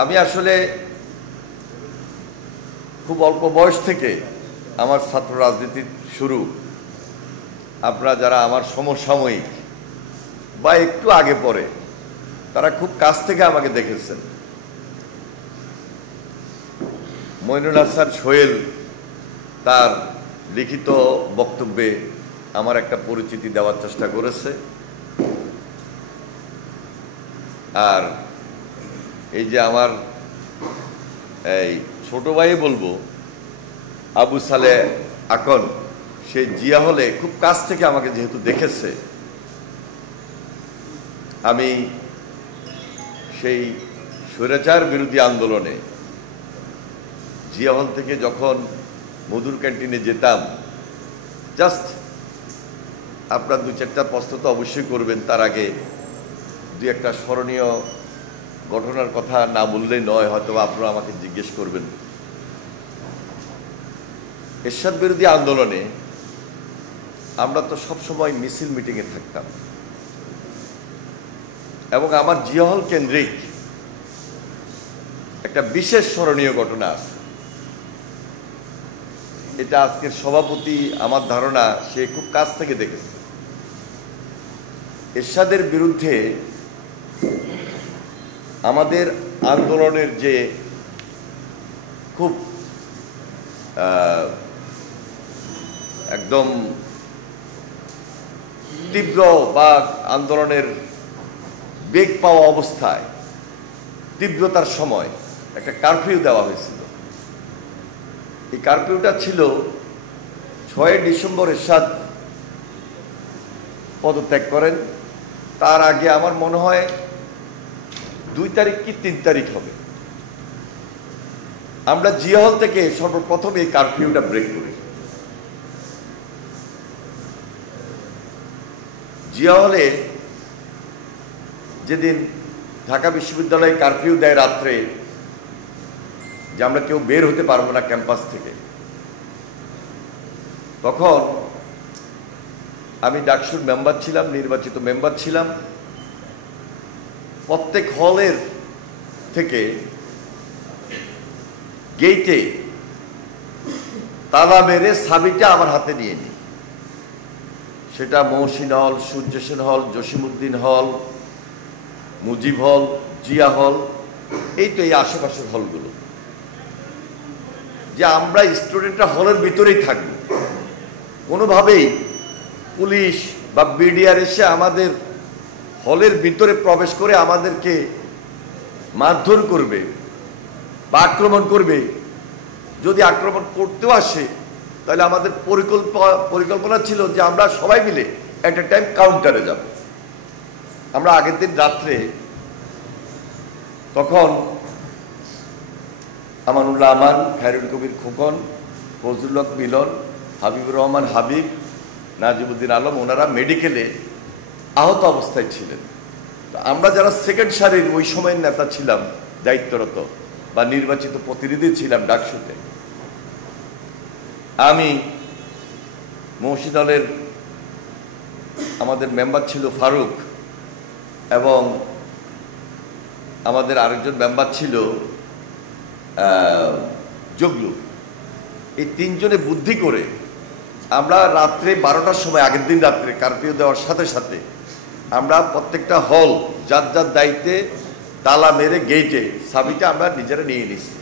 আমি আসলে খুব অল্প বয়স থেকে আমার ছাত্র রাজনীতির শুরু। আপনারা যারা আমার সমসাময়িক বা একটু আগে পরে তারা খুব কাছ থেকে আমাকে দেখেছেন। মইনুল হাসান সোহেল তার লিখিত বক্তব্যে আমার একটা পরিচিতি দেওয়ার চেষ্টা করেছে, আর এই যে আমার এই ছোট ভাই বলবো আবু সালে আকন, সে জিয়া হলে খুব কাছ থেকে আমাকে যেহেতু দেখেছে, আমি সেই স্বৈরাচার বিরোধী আন্দোলনে জিয়া হল থেকে যখন মধুর ক্যান্টিনে যেতাম, জাস্ট আপনার দু চারটা প্রশ্ন তো অবশ্যই করবেন, তার আগে দু একটা স্মরণীয় ঘটনার কথা না বললেই নয়, হয়তো আপনারা আমাকে জিজ্ঞেস করবেন। এরশাদ বিরোধী আন্দোলনে আমরা তো সবসময় মিছিল মিটিংয়ে থাকতাম, এবং আমার জিয়া হল কেন্দ্রিক একটা বিশেষ স্মরণীয় ঘটনা আছে। এটা আজকের সভাপতি, আমার ধারণা সে খুব কাছ থেকে দেখেছে। এরশাদের বিরুদ্ধে আমাদের আন্দোলনের যে খুব একদম তীব্র বা আন্দোলনের বেগ পাওয়া অবস্থায় তীব্রতার সময় একটা কারফিউ দেওয়া হয়েছিল। এই কারফিউটা ছিল 6 ডিসেম্বর এরশাদ পদত্যাগ করেন, তার আগে আমার মনে হয় 2 তারিখ কি 3 তারিখ হবে। আমরা জিয়া হল থেকে সর্বপ্রথম এই কারফিউটা ব্রেক করি। জিয়া হলে যেদিন ঢাকা বিশ্ববিদ্যালয়ে কারফিউ দেয় রাত্রে, যে আমরা কেউ বের হতে পারবো না ক্যাম্পাস থেকে, তখন আমি ডাকসুর মেম্বার ছিলাম, নির্বাচিত মেম্বার ছিলাম। প্রত্যেক হলের থেকে গেইটে তালা মেরে চাবিটা আমার হাতে নিয়ে নিই। সেটা মহসিন হল, সূর্য সেন হল, জসিমউদ্দিন হল, মুজিব হল, জিয়া হল, এই তো এই আশেপাশের হলগুলো, যে আমরা স্টুডেন্টরা হলের ভিতরেই থাকব, কোনোভাবেই পুলিশ বা বিডিআর এসে আমাদের হলের ভিতরে প্রবেশ করে আমাদেরকে মারধর করবে বা আক্রমণ করবে। যদি আক্রমণ করতেও আসে তাহলে আমাদের পরিকল্পনা ছিল যে আমরা সবাই মিলে একটা টাইম কাউন্টারে যাব। আমরা আগের দিন রাত্রে তখন আমানুল্লাহ আমান, খায়রুল কবির খোকন, ফজলুল হক মিলন, হাবিবুর রহমান হাবিব, নাজিমুদ্দিন আলম, ওনারা মেডিকেলে আহত অবস্থায় ছিলেন। তো আমরা যারা সেকেন্ড সারির ওই সময়ের নেতা ছিলাম, দায়িত্বরত বা নির্বাচিত প্রতিনিধি ছিলাম ডাকসুতে, আমি মহসিন হলের আমাদের মেম্বার ছিল ফারুক, এবং আমাদের আরেকজন মেম্বার ছিল জগলু। এই তিনজনে বুদ্ধি করে আমরা রাত্রে 12টার সময়, আগের দিন রাত্রে কারফিউ দেওয়ার সাথে সাথে আমরা প্রত্যেকটা হল যার যার দায়িত্বে তালা মেরে গেইটে চাবিটা আমরা নিজেরা নিয়ে নিচ্ছি।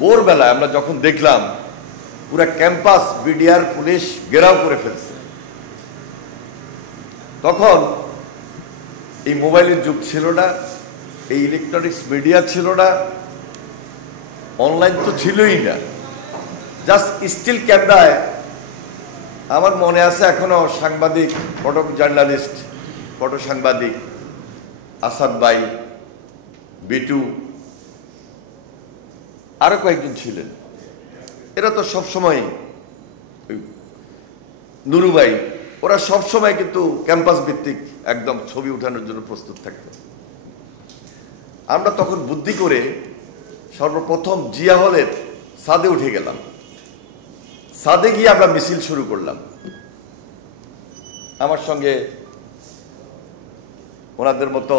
ভোরবেলায় আমরা যখন দেখলাম পুরো ক্যাম্পাস বিডিআর পুলিশ ঘেরাও করে ফেলছে, তখন এই মোবাইলের যুগ ছিল না, এই ইলেকট্রনিক্স মিডিয়া ছিল না, অনলাইন তো ছিলই না, জাস্ট স্টিল ক্যামেরায়। আমার মনে আছে এখনো সাংবাদিক, ফটো জার্নালিস্ট, ফটো সাংবাদিক আসাদ ভাই, বিটু, আরো কয়েকজন ছিলেন। এরা তো সবসময়, নুরু ভাই, ওরা সবসময় কিন্তু ক্যাম্পাস ভিত্তিক একদম ছবি উঠানোর জন্য প্রস্তুত থাকতো। আমরা তখন বুদ্ধি করে সর্বপ্রথম জিয়া হলের ছাদে উঠে গেলাম। ছাদে গিয়ে আমরা মিছিল শুরু করলাম। আমার সঙ্গে ওনাদের মতো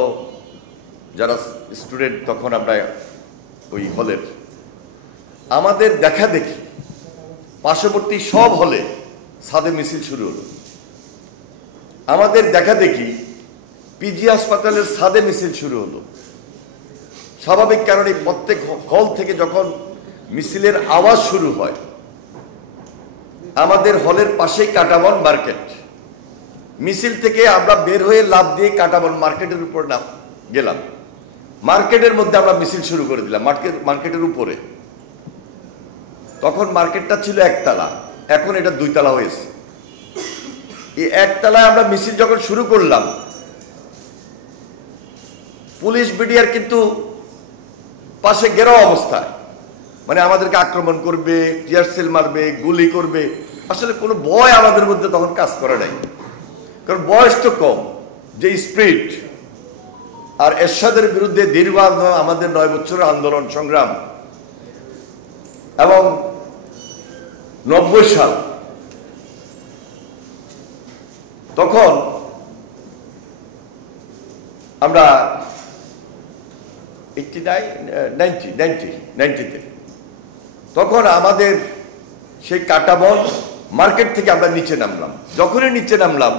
যারা স্টুডেন্ট তখন আমরা ওই হলের, আমাদের দেখা দেখি পার্শ্ববর্তী সব হলে ছাদে মিছিল শুরু হলো। আমাদের দেখা দেখি পিজি হাসপাতালের ছাদে মিছিল শুরু হলো। স্বাভাবিক কারণে প্রত্যেক হল থেকে যখন মিছিলের আওয়াজ শুরু হয়, আমাদের হলের পাশেই কাঁটাবন মার্কেট, মিছিল থেকে আমরা বের হয়ে লাফ দিয়ে কাঁটাবন মার্কেটের উপর গেলাম। মার্কেটের মধ্যে আমরা মিছিল শুরু করে দিলাম, মার্কেটের উপরে। তখন মার্কেটটা ছিল একতলা, এখন এটা 2 তলা হয়েছে। এই একতলায় আমরা মিছিল যখন শুরু করলাম, পুলিশ বিডিআর কিন্তু পাশে ঘেরাও অবস্থায়, মানে আমাদেরকে আক্রমণ করবে, টিয়ার সেল মারবে, গুলি করবে। আসলে কোনো ভয় আমাদের মধ্যে তখন কাজ করে নাই, কারণ বয়স তো কম। যে স্পিরিট আর এরশাদের বিরুদ্ধে দীর্ঘ আমাদের 9 বছরের আন্দোলন সংগ্রাম, এবং 90 সাল, তখন আমরা 90-তে তখন আমাদের সেই কাঁটাবন মার্কেট থেকে আমরা নিচে নামলাম। যখনই নিচে নামলাম,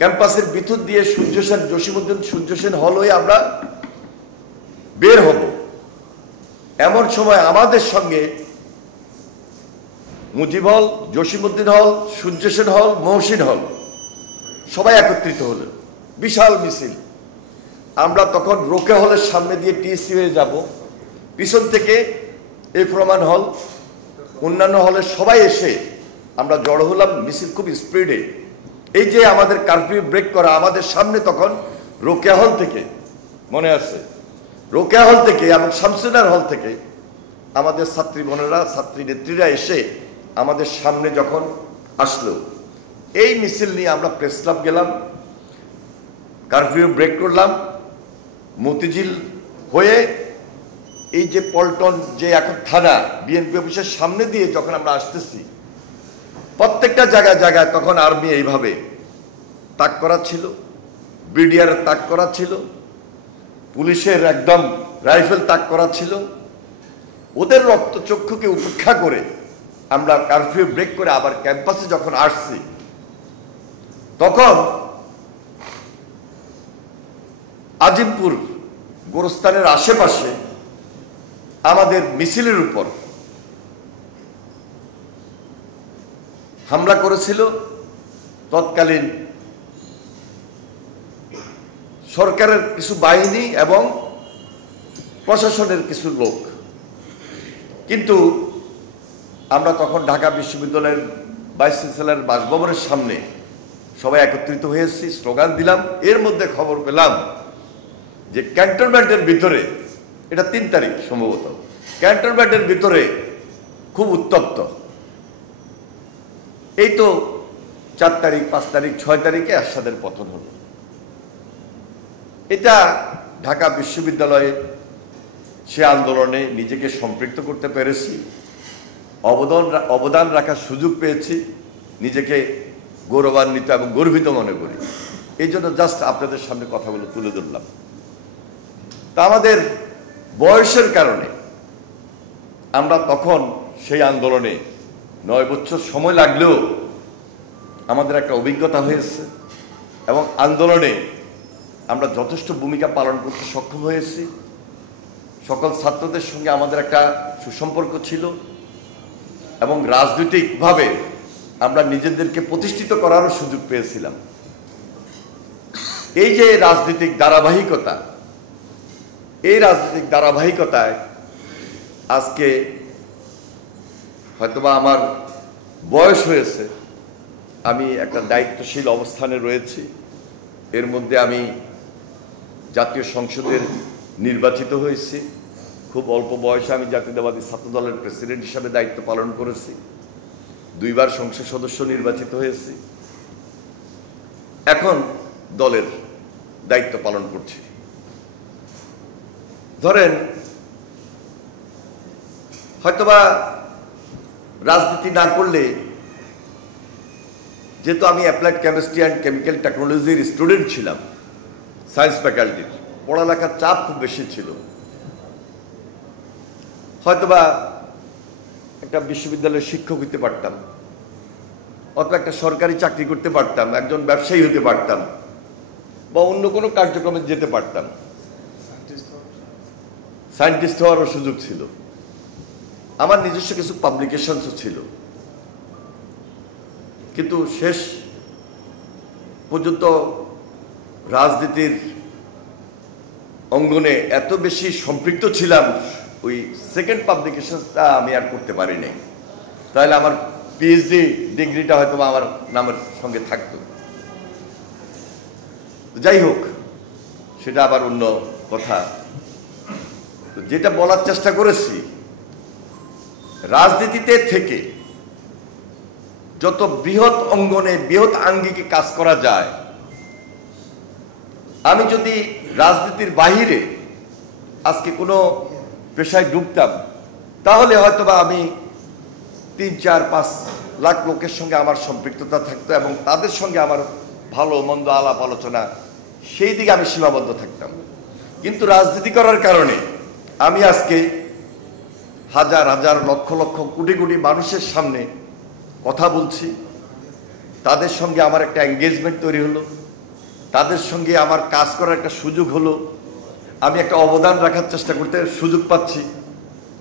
ক্যাম্পাসের ভিতর দিয়ে সূর্যসেন, জসিমউদ্দিন সূর্যসেন হল হয়ে আমরা বের হব। এমন সময় আমাদের সঙ্গে মুজিব হল, জসিমউদ্দিন হল, সূর্যসেন হল, মহসিন হল সবাই একত্রিত হলেন, বিশাল মিছিল। আমরা তখন রোকে হলের সামনে দিয়ে টিএসসি হয়ে যাব, পিছন থেকে এফ রহমান হল, অন্যান্য হলের সবাই এসে আমরা জড়ো হলাম। মিছিল খুব স্পিডে। এই যে আমাদের কারফিউ ব্রেক করা, আমাদের সামনে তখন রোকেয়া হল থেকে, মনে আছে, রোকেয়া হল থেকে এবং শামসুনার হল থেকে আমাদের ছাত্রী বোনেরা, ছাত্রী নেত্রীরা এসে আমাদের সামনে যখন আসলো, এই মিছিল নিয়ে আমরা প্রেস ক্লাব গেলাম, কারফিউ ব্রেক করলাম। মতিঝিল হয়ে এই যে পল্টন, যে এখন থানা, বিএনপি অফিসের সামনে দিয়ে যখন আমরা আসতেছি, প্রত্যেকটা জায়গায় জায়গায় তখন আর্মি এইভাবে তাক করা ছিল, বিডিআর তাক করা ছিল, পুলিশের একদম রাইফেল তাক করা ছিল। ওদের রক্তচক্ষুকে উপেক্ষা করে আমরা কারফিউ ব্রেক করে আবার ক্যাম্পাসে যখন আসছি, তখন আজিমপুর গোরস্থানের আশেপাশে আমাদের মিছিলের উপর হামলা করেছিল তৎকালীন সরকারের কিছু বাহিনী এবং প্রশাসনের কিছু লোক। কিন্তু আমরা তখন ঢাকা বিশ্ববিদ্যালয়ের ভাইস চ্যান্সেলর বাসভবনের সামনে সবাই একত্রিত হয়েছি, স্লোগান দিলাম। এর মধ্যে খবর পেলাম যে ক্যান্টনমেন্টের ভিতরে, এটা 3 তারিখ সম্ভবত, ক্যান্টনমেন্টের ভিতরে খুব উত্তপ্ত। এই তো 4 তারিখ, 5 তারিখ, 6 তারিখে এরশাদের পতন হলো। এটা ঢাকা বিশ্ববিদ্যালয়ে সে আন্দোলনে নিজেকে সম্পৃক্ত করতে পেরেছি, অবদান রাখার সুযোগ পেয়েছি, নিজেকে গৌরবান্বিত এবং গর্বিত মনে করি। এই জন্য জাস্ট আপনাদের সামনে কথাগুলো তুলে ধরলাম। তা আমাদের বয়সের কারণে আমরা তখন সেই আন্দোলনে 9 বছর সময় লাগলেও আমাদের একটা অভিজ্ঞতা হয়েছে, এবং আন্দোলনে আমরা যথেষ্ট ভূমিকা পালন করতে সক্ষম হয়েছি। সকল ছাত্রদের সঙ্গে আমাদের একটা সুসম্পর্ক ছিল, এবং রাজনৈতিকভাবে আমরা নিজেদেরকে প্রতিষ্ঠিত করারও সুযোগ পেয়েছিলাম। এই যে রাজনৈতিক ধারাবাহিকতা, এই রাজনৈতিক ধারাবাহিকতায় আজকে হয়তোবা আমার বয়স হয়েছে, আমি একটা দায়িত্বশীল অবস্থানে রয়েছি। এর মধ্যে আমি জাতীয় সংসদের নির্বাচিত হয়েছি। খুব অল্প বয়সে আমি জাতীয়তাবাদী ছাত্র দলের প্রেসিডেন্ট হিসাবে দায়িত্ব পালন করেছি। 2 বার সংসদ সদস্য নির্বাচিত হয়েছি। এখন দলের দায়িত্ব পালন করছি। ধরেন হয়তোবা রাজনীতি না করলে, যেহেতু আমি অ্যাপ্লাইড কেমিস্ট্রি অ্যান্ড কেমিক্যাল টেকনোলজির স্টুডেন্ট ছিলাম, সায়েন্স ফ্যাকাল্টির পড়ালেখার চাপ খুব বেশি ছিল। হয়তোবা একটা বিশ্ববিদ্যালয়ের শিক্ষক হতে পারতাম, অথবা একটা সরকারি চাকরি করতে পারতাম, একজন ব্যবসায়ী হতে পারতাম, বা অন্য কোনো কার্যক্রমে যেতে পারতাম, সায়েন্টিস্ট হওয়ারও সুযোগ ছিল। আমার নিজস্ব কিছু পাবলিকেশনসও ছিল, কিন্তু শেষ পর্যন্ত রাজনীতির অঙ্গনে এত বেশি সম্পৃক্ত ছিলাম, ওই সেকেন্ড পাবলিকেশনটা আমি আর করতে পারি নাই। তাহলে আমার পিএইচডি ডিগ্রিটা হয়তো আমার নামের সঙ্গে থাকতো। যাই হোক, সেটা আবার অন্য কথা। যেটা বলার চেষ্টা করেছি, রাজনীতিতে থেকে যত বৃহৎ অঙ্গনে বৃহৎ আঙ্গিকে কাজ করা যায়, আমি যদি রাজনীতির বাহিরে আজকে কোনো পেশায় ঢুকতাম, তাহলে হয়তোবা আমি 3-4-5 লাখ লোকের সঙ্গে আমার সম্পৃক্ততা থাকতো এবং তাদের সঙ্গে আমার ভালো মন্দ আলাপ আলোচনা, সেই দিকে আমি সীমাবদ্ধ থাকতাম। কিন্তু রাজনীতি করার কারণে আমি আজকে হাজার হাজার লক্ষ লক্ষ কোটি কোটি মানুষের সামনে কথা বলছি, তাদের সঙ্গে আমার একটা এঙ্গেজমেন্ট তৈরি হলো, তাদের সঙ্গে আমার কাজ করার একটা সুযোগ হলো, আমি একটা অবদান রাখার চেষ্টা করতে সুযোগ পাচ্ছি।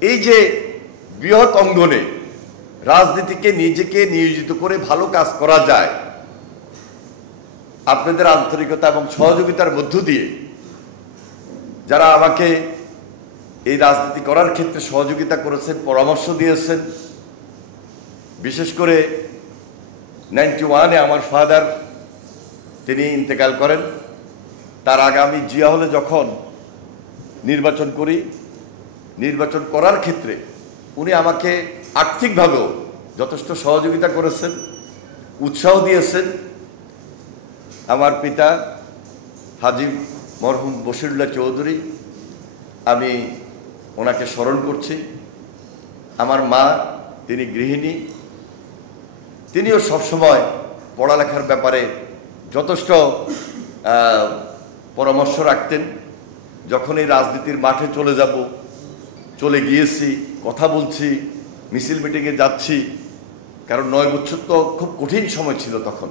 এই যে বৃহৎ অঙ্গনে রাজনীতিকে নিজেকে নিয়োজিত করে ভালো কাজ করা যায়, আপনাদের আন্তরিকতা এবং সহযোগিতার মধ্য দিয়ে যারা আমাকে এই রাজনীতি করার ক্ষেত্রে সহযোগিতা করেছেন, পরামর্শ দিয়েছেন, বিশেষ করে 91-এ আমার ফাদার তিনি ইন্তেকাল করেন। তার আগে আমি জিয়া হলে যখন নির্বাচন করি, নির্বাচন করার ক্ষেত্রে উনি আমাকে আর্থিকভাবেও যথেষ্ট সহযোগিতা করেছেন, উৎসাহ দিয়েছেন। আমার পিতা হাজী মরহুম বশিরুল্লাহ চৌধুরী, আমি ওনাকে স্মরণ করছি। আমার মা, তিনি গৃহিণী, তিনিও সবসময় পড়ালেখার ব্যাপারে যথেষ্ট পরামর্শ রাখতেন। যখনই রাজনীতির মাঠে চলে যাব, চলে গিয়েছি, কথা বলছি, মিছিল মিটিংয়ে যাচ্ছি, কারণ 9 বছর তো খুব কঠিন সময় ছিল তখন।